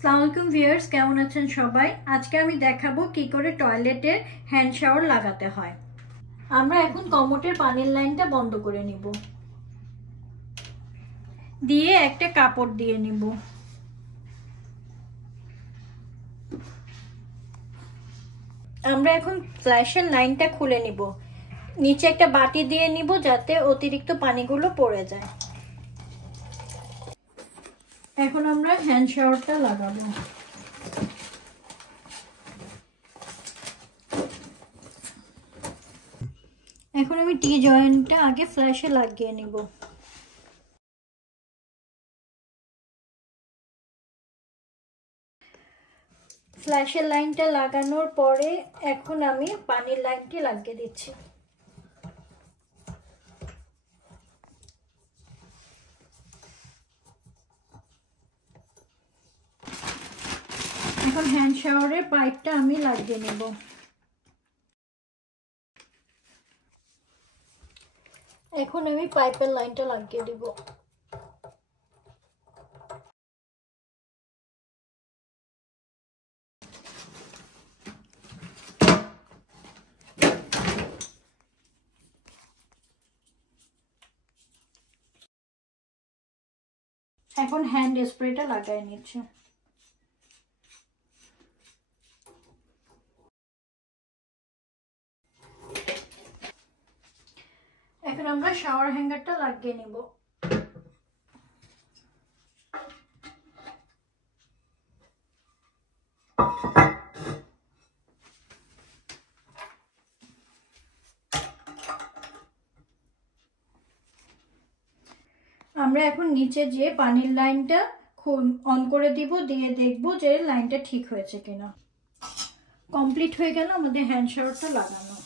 আসসালামু আলাইকুম ভিউয়ার্স, কেমন আছেন সবাই? আজকে আমি দেখাবো কি করে টয়লেটের হ্যান্ড শাওয়ার লাগাতে হয়। আমরা এখন কমোডের পানির লাইনটা বন্ধ করে নিব, দিয়ে একটা কাপড় দিয়ে নিব। আমরা এখন ফ্ল্যাশের লাইনটা খুলে নিব, নিচে একটা বাটি দিয়ে নিব যাতে অতিরিক্ত পানিগুলো পড়ে যায়। এখন আমরা হ্যান্ড শাওয়ারটা লাগাবো। এখন আমি টি জয়েন্টটা আগে ফ্ল্যাশে লাগিয়ে নিব। ফ্ল্যাশের লাইনটা লাগানোর পরে এখন আমি পানির লাইনটি লাগিয়ে দিচ্ছি। এখন হ্যান্ড শাওয়ারের পাইপটা আমি লাগিয়ে নেব। এখন আমি পাইপের লাইনটা লাগিয়ে দিব। এখন হ্যান্ড স্প্রেটা লাগাই নিচ্ছি। এখন আমরা শাওয়ার হ্যাঙ্গারটা লাগিয়ে নিব। আমরা এখন নিচে যে পানির লাইনটা অন করে দিব, দিয়ে দেখব যে লাইনটা ঠিক হয়েছে কিনা। কমপ্লিট হয়ে গেল আমাদের হ্যান্ড শাওয়ারটা লাগানো।